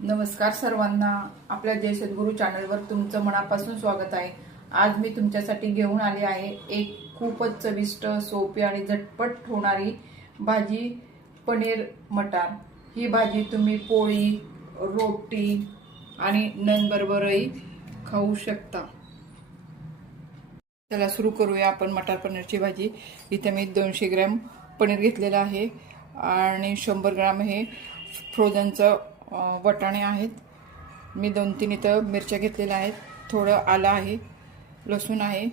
नमस्कार सर्वांना, आपल्या जय सद्गुरू चॅनलवर तुमचं मनापासून स्वागत आहे। आज मी तुमच्यासाठी घेऊन आले आहे एक खूपच चविष्ट, सोपी आणि झटपट होणारी भाजी, पनीर मटार। ही भाजी तुम्ही पोळी, रोटी आणि नन बरोबरही खाऊ शकता। चला सुरू करूया आपण मटार पनीरची भाजी। इथे मी 200 ग्रॅम पनीर घेतलेलं आहे आणि 100 ग्रॅम हे फ्रोझनचं वटाणे आहेत। मी 2-3 इथं मिरच्या घेतलेल्या आहेत, थोडं आलं आहे, लसूण आहे।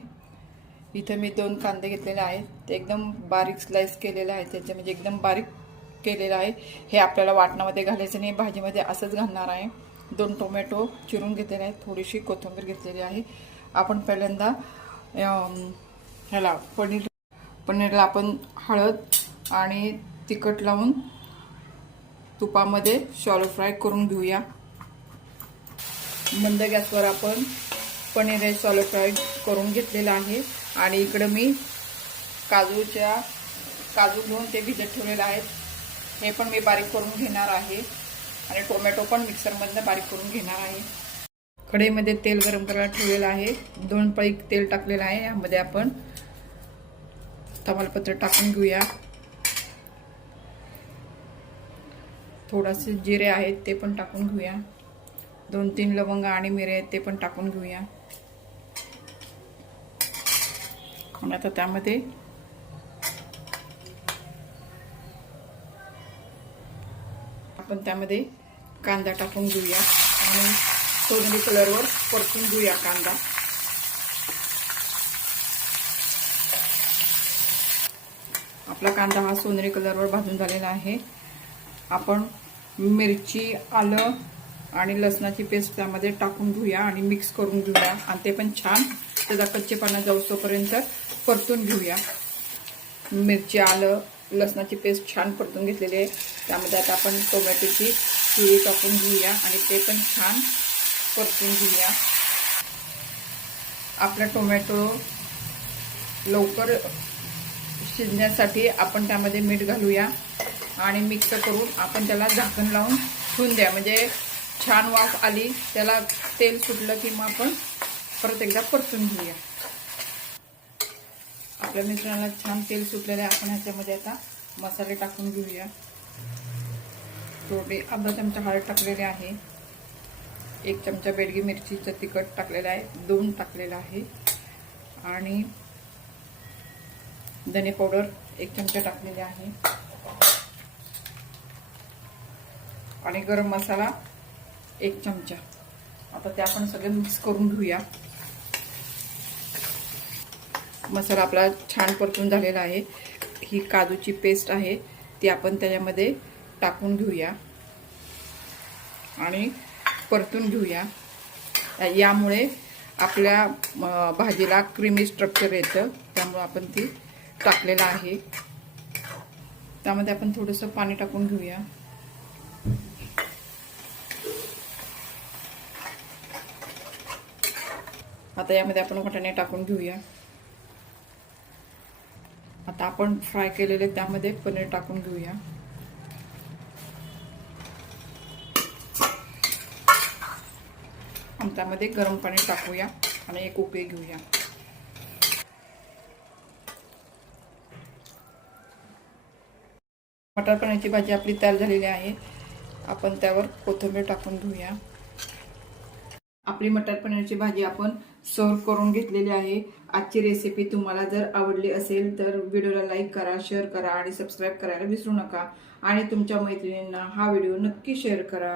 इथं मी 2 कांदे घेतलेले आहेत, ते एकदम बारीक स्लाइस केलेले आहेत, त्याचे म्हणजे एकदम बारीक केलेलं आहे। हे आपल्याला वाटणामध्ये घालायचं नाही, भाजीमध्ये असंच घालणार आहे। 2 टोमॅटो चिरून घेतलेले आहेत, थोडीशी कोथिंबीर घेतलेली आहे। आपण पहिल्यांदा ह्याला पनीरला आपण हळद आणि तिखट लावून तुपामध्ये शॅलो फ्राय करून घेऊया। मंद गॅसवर आपण पनीर हे शॅलो फ्राय करून घेतलेलं आहे आणि इकडे मी काजू घेऊन ते भिजत ठेवलेले आहेत, हे पण मी बारीक करून घेणार आहे आणि टोमॅटो पण मिक्सरमधनं बारीक करून घेणार आहे। कढईमध्ये तेल गरम करायला ठेवलेलं आहे, 2 पळी तेल टाकलेलं आहे। यामध्ये आपण तमालपत्र टाकून घेऊया, थोडेसे जिरे आहेत ते पण टाकून घेऊया, 2-3 लवंग आणि मिरे आहेत ते पण टाकून घेऊया। आता त्यामध्ये आपण कांदा टाकून घेऊया आणि सोनेरी कलरवर परतून घेऊया कांदा। आपला कांदा हा सोनेरी कलरवर भाजून झालेला आहे। आपण मिरची, आलं आणि लसणाची पेस्ट त्यामध्ये टाकून घेऊया आणि मिक्स करून घेऊया आणि ते पण छान त्याचा कच्चेपणा जाऊपर्यंत परतून घेऊया। मिरची, आलं, लसणाची पेस्ट छान परतून घेतलेली आहे। त्यामध्ये आता आपण टोमॅटोची प्युरी टाकून घेऊया आणि ते पण छान परतून घेऊया। आपला टोमॅटो लवकर शिजण्यासाठी आपण त्यामध्ये मीठ घालूया आणि मिक्स करून आपण त्याला झाकण लावून ठेवून द्या, म्हणजे छान वाफ आली, त्याला तेल सुटलं की मग आपण परत एकदा परतून घेऊया। आपल्या मिश्रणाला छान तेल सुटलेलं आहे। आपण ह्याच्यामध्ये आता मसाले टाकून घेऊया। थोडे अर्धा चमचा हळद टाकलेले आहे, 1 चमचा बेडगी मिरचीचं तिखट टाकलेलं आहे, 2 टाकलेलं आहे आणि धने पावडर 1 चमचा टाकलेले आहे आणि गरम मसाला 1 चमचा। आता ते आपण सगळे मिक्स करून घेऊया। मसाला आपला छान परतून झालेला आहे। ही काजूची पेस्ट आहे ती आपण त्याच्यामध्ये टाकून घेऊया आणि परतून घेऊया। यामुळे आपल्या भाजीला क्रीमी स्ट्रक्चर येतं, त्यामुळे आपण ती टाकलेलं आहे। त्यामध्ये आपण थोडंसं पाणी टाकून घेऊया। आता यामध्ये आपण वाटाणे टाकून घेऊया। आता आपण फ्राय केलेले त्यामध्ये पनीर टाकून घेऊया। आणि त्यामध्ये गरम पाणी टाकूया आणि एक उकळी घेऊया। मटार पनीरची भाजी आपली तयार झालेली आहे। आपण त्यावर कोथिंबीर टाकून घेऊया। आपली मटार पनीरची भाजी आपण सर्व करून घेतलेली आहे। आजची रेसिपी तुम्हाला जर आवडली असेल तर व्हिडिओला लाईक करा, शेअर करा आणि सबस्क्राईब करायला विसरू नका आणि तुमच्या मैत्रिणींना हा व्हिडिओ नक्की शेअर करा।